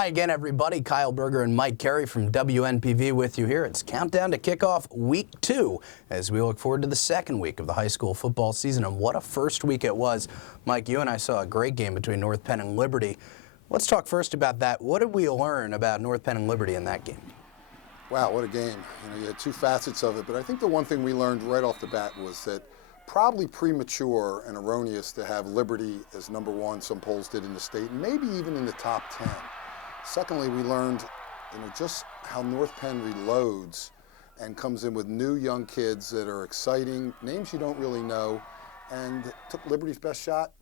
Hi again, everybody. Kyle Berger and Mike Carey from WNPV with you here. It's countdown to kickoff week 2 as we look forward to the second week of the high school football season. And what a first week it was. Mike, you and I saw a great game between North Penn and Liberty. Let's talk first about that. What did we learn about North Penn and Liberty in that game? Wow, what a game. You had two facets of it, but I think the one thing we learned right off the bat was that probably premature and erroneous to have Liberty as #1, some polls did in the state, and maybe even in the top 10. Secondly, we learned just how North Penn reloads and comes in with new young kids that are exciting, names you don't really know, and took Liberty's best shot.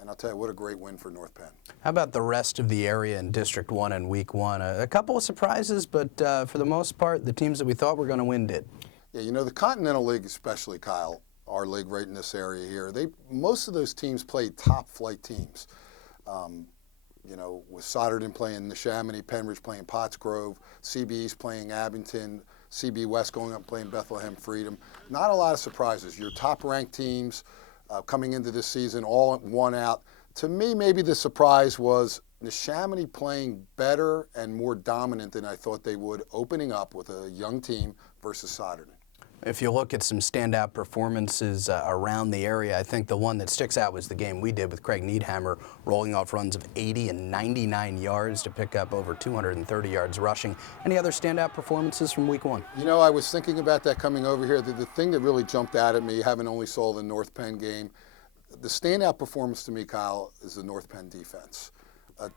And I'll tell you, what a great win for North Penn. How about the rest of the area in District 1 in Week 1? A couple of surprises, but for the most part, the teams that we thought were going to win did. Yeah, the Continental League especially, Kyle, our league right in this area here, most of those teams played top-flight teams. With Souderton playing Neshaminy, Penridge playing Pottsgrove, CB East playing Abington, CB West going up playing Bethlehem Freedom. Not a lot of surprises. Your top-ranked teams coming into this season all won out. To me, maybe the surprise was Neshaminy playing better and more dominant than I thought they would, opening up with a young team versus Souderton. If you look at some standout performances around the area, I think the one that sticks out was the game we did with Craig Needhammer, rolling off runs of 80 and 99 yards to pick up over 230 yards rushing. Any other standout performances from Week 1? I was thinking about that coming over here. The thing that really jumped out at me, having only saw the North Penn game, the standout performance to me, Kyle, is the North Penn defense.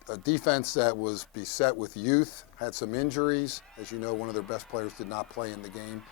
A defense that was beset with youth, had some injuries. As you know, one of their best players did not play in the game.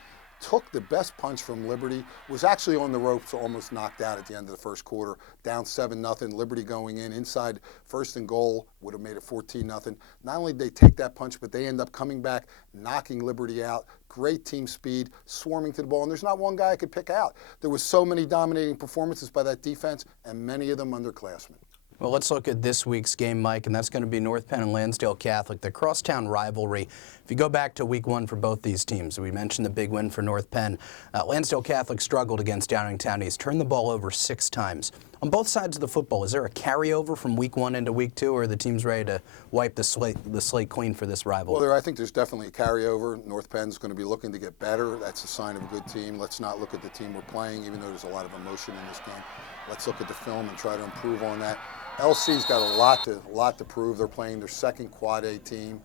Took the best punch from Liberty, was actually on the ropes, almost knocked out at the end of the first quarter, down 7-0. Liberty going in inside first and goal would have made it 14-0. Not only did they take that punch, but they end up coming back, knocking Liberty out. Great team speed, swarming to the ball, and there's not one guy I could pick out. There was so many dominating performances by that defense, and many of them underclassmen. Well, let's look at this week's game, Mike, and that's going to be North Penn and Lansdale Catholic, the crosstown rivalry. If you go back to Week 1 for both these teams, we mentioned the big win for North Penn. Lansdale Catholic struggled against Downingtown East, turned the ball over 6 times. On both sides of the football, is there a carryover from Week 1 into Week 2, or are the teams ready to wipe the slate clean for this rivalry? Well, I think there's definitely a carryover. North Penn's going to be looking to get better. That's a sign of a good team. Let's not look at the team we're playing, even though there's a lot of emotion in this game. Let's look at the film and try to improve on that. LC's got a lot to prove. They're playing their second Quad A team,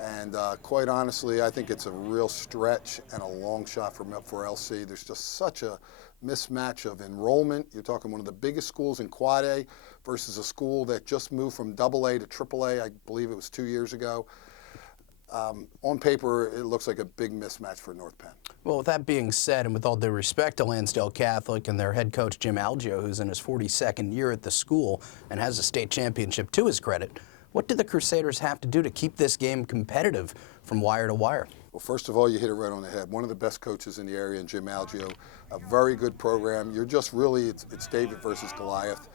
and quite honestly, I think it's a real stretch and a long shot for LC. There's just such a mismatch of enrollment. You're talking one of the biggest schools in Quad A versus a school that just moved from AA to AAA. I believe it was 2 years ago. On paper, it looks like a big mismatch for North Penn. Well, with that being said, and with all due respect to Lansdale Catholic and their head coach, Jim Algio, who's in his 42nd year at the school and has a state championship to his credit, what do the Crusaders have to do to keep this game competitive from wire to wire? Well, first of all, you hit it right on the head. One of the best coaches in the area, Jim Algio, a very good program. You're just really, it's David versus Goliath.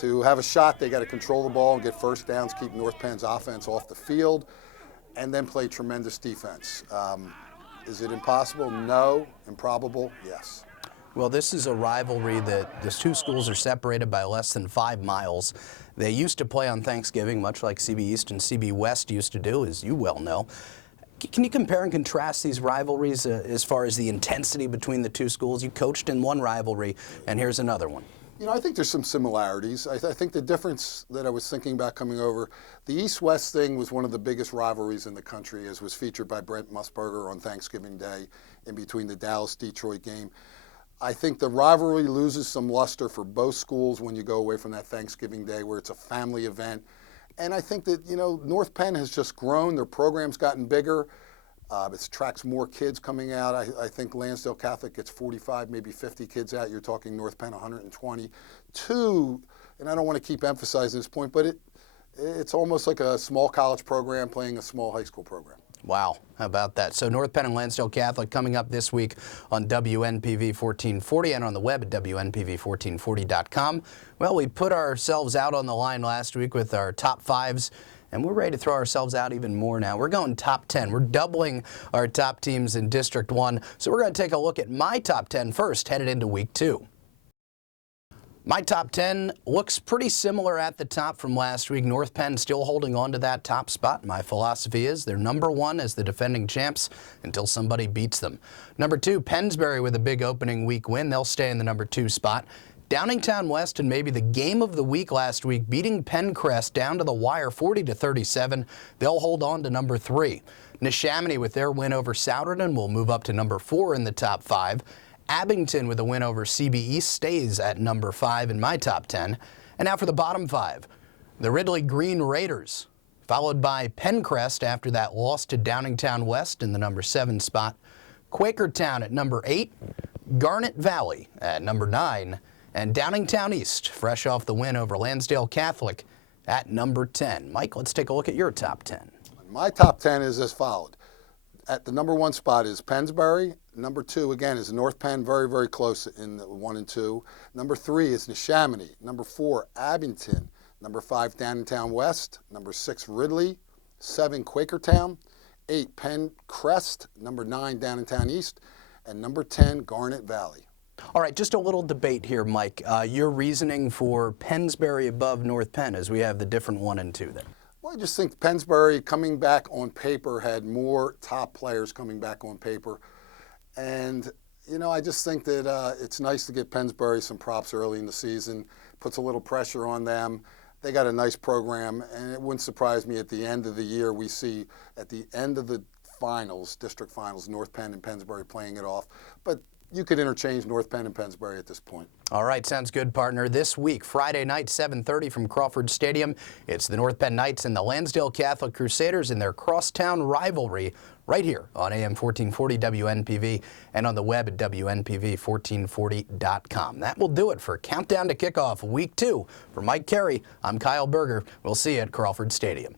To have a shot, they got to control the ball and get first downs, keep North Penn's offense off the field, and then play tremendous defense. Is it impossible? No. Improbable? Yes. Well, this is a rivalry that the two schools are separated by less than 5 miles. They used to play on Thanksgiving, much like CB East and CB West used to do, as you well know. Can you compare and contrast these rivalries as far as the intensity between the two schools? You coached in one rivalry, and here's another one. I think there's some similarities. I think the difference that I was thinking about coming over, the East-West thing was one of the biggest rivalries in the country, as was featured by Brent Musburger on Thanksgiving Day in between the Dallas-Detroit game. I think the rivalry loses some luster for both schools when you go away from that Thanksgiving Day where it's a family event. And I think that, North Penn has just grown. Their program's gotten bigger. It attracts more kids coming out. I think Lansdale Catholic gets 45, maybe 50 kids out. You're talking North Penn 120. And I don't want to keep emphasizing this point, but it's almost like a small college program playing a small high school program. Wow, how about that? So North Penn and Lansdale Catholic coming up this week on WNPV 1440 and on the web at WNPV1440.com. Well, we put ourselves out on the line last week with our top 5s. And we're ready to throw ourselves out even more now. We're going top 10. We're doubling our top teams in District 1. So we're going to take a look at my top 10 first, headed into Week 2. My top 10 looks pretty similar at the top from last week. North Penn still holding on to that top spot. My philosophy is they're number 1 as the defending champs until somebody beats them. Number 2, Pennsbury with a big opening week win. They'll stay in the number 2 spot. Downingtown West and maybe the game of the week last week, beating Penncrest down to the wire 40-37. They'll hold on to number 3. Neshaminy with their win over Souderton will move up to number 4 in the top 5. Abington with a win over CB East stays at number 5 in my top 10. And now for the bottom 5. The Ridley Green Raiders, followed by Penncrest after that loss to Downingtown West in the number 7 spot. Quakertown at number 8. Garnet Valley at number 9. And Downingtown East, fresh off the win over Lansdale Catholic, at number 10. Mike, let's take a look at your top 10. My top 10 is as followed. At the number 1 spot is Pennsbury. Number 2, again, is North Penn, very, very close in the 1 and 2. Number 3 is Neshaminy. Number 4, Abington. Number 5, Downingtown West. Number 6, Ridley. 7, Quakertown. 8, Penncrest. Number 9, Downingtown East. And number 10, Garnet Valley. All right, just a little debate here, Mike. Your reasoning for Pennsbury above North Penn as we have the different 1 and 2 there. Well, I just think Pennsbury coming back on paper had more top players coming back on paper. And, you know, I just think that it's nice to get Pennsbury some props early in the season. Puts a little pressure on them. They got a nice program, and it wouldn't surprise me at the end of the year we see at the end of the finals, district finals, North Penn and Pennsbury playing it off. But you could interchange North Penn and Pennsbury at this point. All right, sounds good, partner. This week, Friday night, 7:30 from Crawford Stadium, it's the North Penn Knights and the Lansdale Catholic Crusaders in their crosstown rivalry right here on AM 1440 WNPV and on the web at WNPV1440.com. That will do it for Countdown to Kickoff Week 2. For Mike Carey, I'm Kyle Berger. We'll see you at Crawford Stadium.